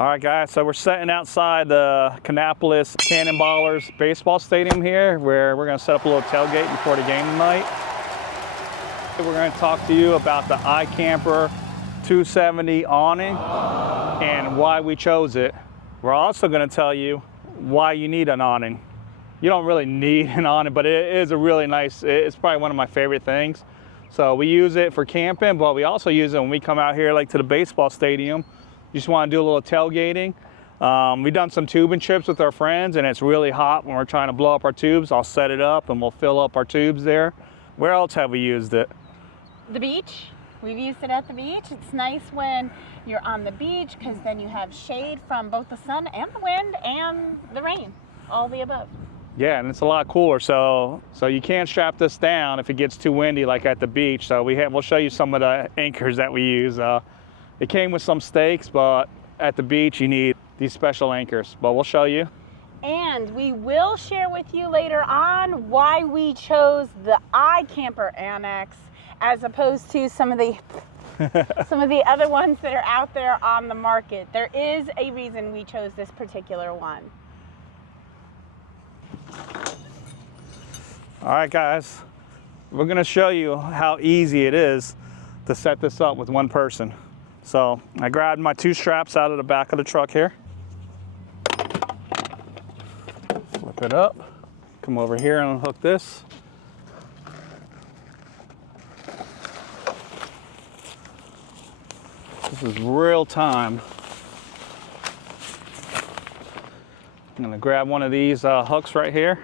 All right, guys, so we're sitting outside the Kannapolis Cannonballers baseball stadium here, where we're gonna set up a little tailgate before the game tonight. We're gonna talk to you about the iKamper 270 awning and why we chose it. We're also gonna tell you why you need an awning. You don't really need an awning, but it is a really nice, it's probably one of my favorite things. So we use it for camping, but we also use it when we come out here like to the baseball stadium. You just want to do a little tailgating. We've done some tubing trips with our friends, and it's really hot when we're trying to blow up our tubes. I'll set it up and we'll fill up our tubes there. Where else have we used it? The beach. We've used it at the beach. It's nice when you're on the beach because then you have shade from both the sun and the wind and the rain, all the above. Yeah, and it's a lot cooler. So you can't strap this down if it gets too windy like at the beach. So we'll show you some of the anchors that we use. It came with some stakes, but at the beach you need these special anchors, but we'll show you. And we will share with you later on why we chose the iKamper Annex as opposed to some of the other ones that are out there on the market. There is a reason we chose this particular one. All right, guys, we're gonna show you how easy it is to set this up with one person. So I grabbed my two straps out of the back of the truck here. Flip it up, come over here and unhook this. This is real time. I'm gonna grab one of these hooks right here.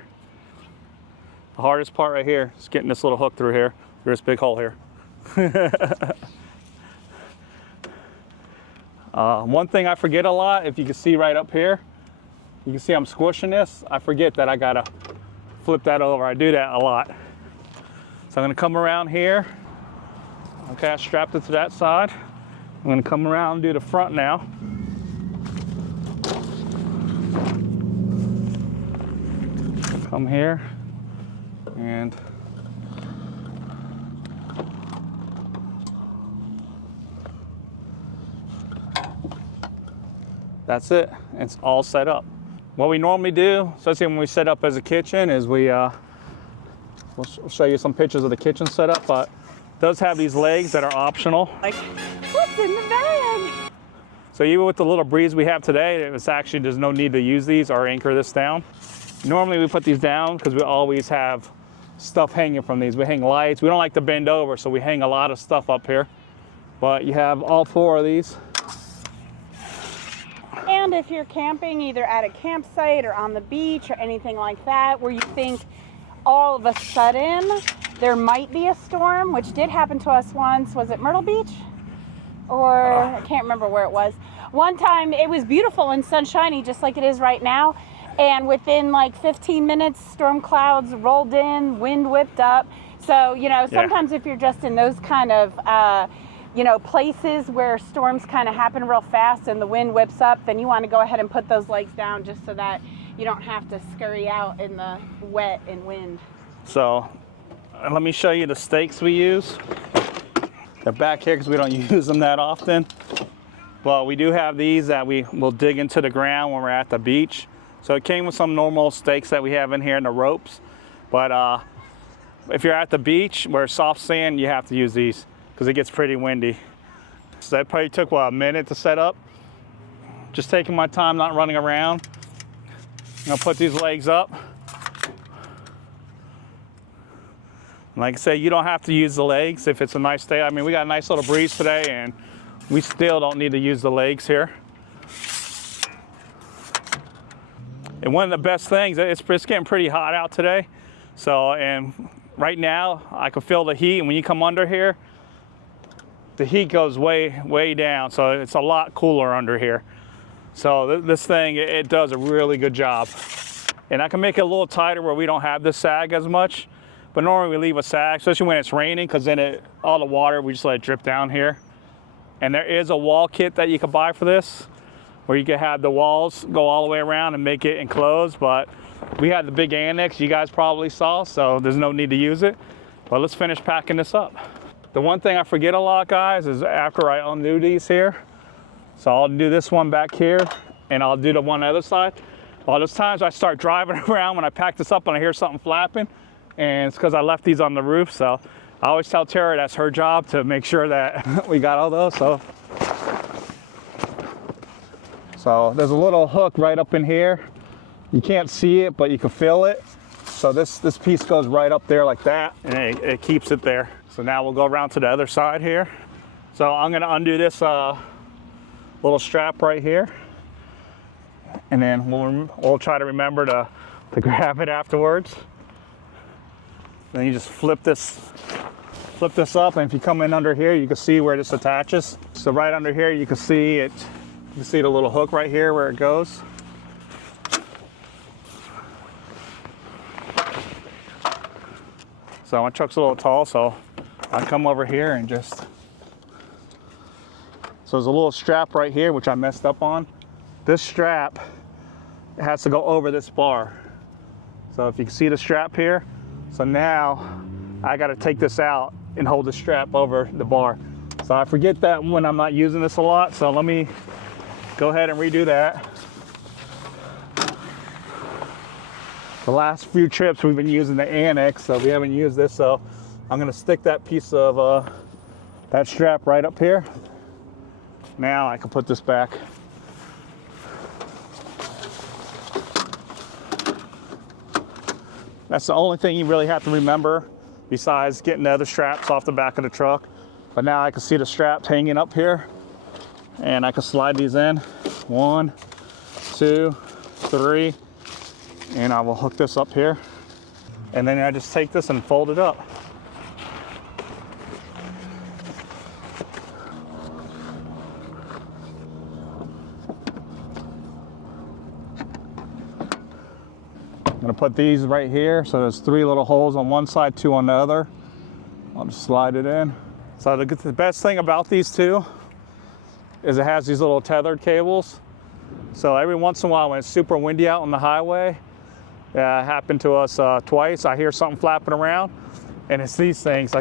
The hardest part right here is getting this little hook through here, through this big hole here. One thing I forget a lot, if you can see right up here, you can see I'm squishing this. I forget that I gotta flip that over. I do that a lot. So I'm gonna come around here. Okay, I strapped it to that side. I'm gonna come around and do the front now. Come here and that's it. It's all set up. What we normally do, especially when we set up as a kitchen, is we'll show you some pictures of the kitchen setup, but it does have these legs that are optional. Like, what's in the bag? So even with the little breeze we have today, it's actually, there's no need to use these or anchor this down. Normally we put these down because we always have stuff hanging from these. We hang lights. We don't like to bend over, so we hang a lot of stuff up here. But you have all four of these. And if you're camping either at a campsite or on the beach or anything like that, where you think all of a sudden there might be a storm, which did happen to us once. Was it Myrtle Beach? Or I can't remember where it was. One time it was beautiful and sunshiny, just like it is right now. And within like 15 minutes, storm clouds rolled in, wind whipped up. So, you know, sometimes if you're just in those kind of, you know, places where storms kind of happen real fast and the wind whips up, then you want to go ahead and put those legs down just so that you don't have to scurry out in the wet and wind. So let me show you the stakes we use. They're back here because we don't use them that often. But we do have these that we will dig into the ground when we're at the beach. So it came with some normal stakes that we have in here and the ropes. But if you're at the beach where it's soft sand, you have to use these because it gets pretty windy. So that probably took, what, a minute to set up? Just taking my time, not running around. I'm gonna put these legs up. Like I say, you don't have to use the legs if it's a nice day. I mean, we got a nice little breeze today and we still don't need to use the legs here. And one of the best things, it's getting pretty hot out today. So, and right now I can feel the heat, and when you come under here, the heat goes way down. So it's a lot cooler under here. So this thing, it does a really good job. And I can make it a little tighter where we don't have the sag as much. But normally we leave a sag, especially when it's raining, because then all the water, we just let it drip down here. And there is a wall kit that you can buy for this, where you can have the walls go all the way around and make it enclosed. But we had the big annex you guys probably saw, so there's no need to use it. But let's finish packing this up. The one thing I forget a lot, guys, is after I undo these here, So I'll do this one back here, and I'll do the one other side. All those times I start driving around when I pack this up and I hear something flapping, and it's because I left these on the roof. So I always tell Tara that's her job to make sure that we got all those. So there's a little hook right up in here. You can't see it, but you can feel it. So this piece goes right up there like that, and it keeps it there. So now we'll go around to the other side here. So I'm gonna undo this little strap right here, and then we'll try to remember to grab it afterwards. Then you just flip this up, and if you come in under here, you can see where this attaches. So right under here, you can see it. You can see the little hook right here where it goes. So my truck's a little tall, so I come over here and just. So there's a little strap right here, which I messed up on. This strap has to go over this bar. So if you can see the strap here, so now I got to take this out and hold the strap over the bar. So I forget that when I'm not using this a lot. So let me go ahead and redo that. The last few trips we've been using the Annex, so we haven't used this. So I'm going to stick that piece of that strap right up here. Now I can put this back. That's the only thing you really have to remember besides getting the other straps off the back of the truck. But now I can see the straps hanging up here, and I can slide these in. 1, 2, 3, and I will hook this up here. And then I just take this and fold it up. I'm gonna put these right here. So there's 3 little holes on one side, 2 on the other. I'll just slide it in. So the best thing about these two is it has these little tethered cables. So every once in a while when it's super windy out on the highway, it happened to us twice. I hear something flapping around, and it's these things.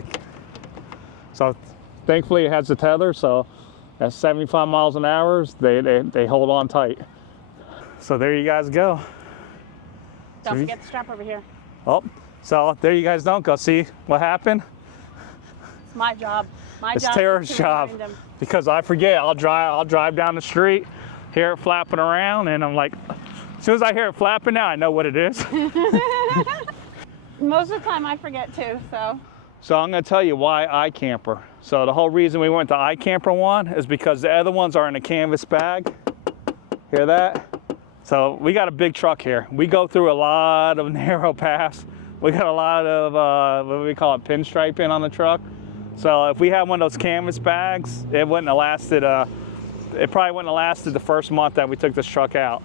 So thankfully it has the tether, so at 75 miles an hour, they hold on tight. So there you guys go. Don't forget the strap over here. Oh, so there you guys don't go. See what happened? It's my job. It's Tara's job, because I forget. I'll drive down the street, hear it flapping around, and I'm like, as soon as I hear it flapping now, I know what it is. Most of the time I forget too, so. So I'm gonna tell you why iKamper. So the whole reason we went to iKamper one is because the other ones are in a canvas bag. Hear that? So we got a big truck here. We go through a lot of narrow paths. We got a lot of, what do we call it, pinstriping on the truck. So if we had one of those canvas bags, it wouldn't have lasted, it probably wouldn't have lasted the first month that we took this truck out.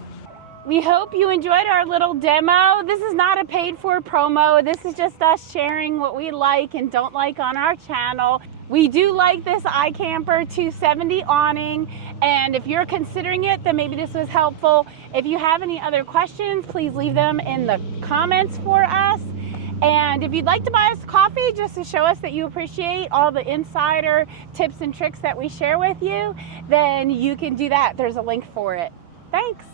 We hope you enjoyed our little demo. This is not a paid for promo. This is just us sharing what we like and don't like on our channel. We do like this iKamper 270 awning, and if you're considering it, then maybe this was helpful. If you have any other questions, please leave them in the comments for us. And if you'd like to buy us coffee just to show us that you appreciate all the insider tips and tricks that we share with you, then you can do that. There's a link for it. Thanks.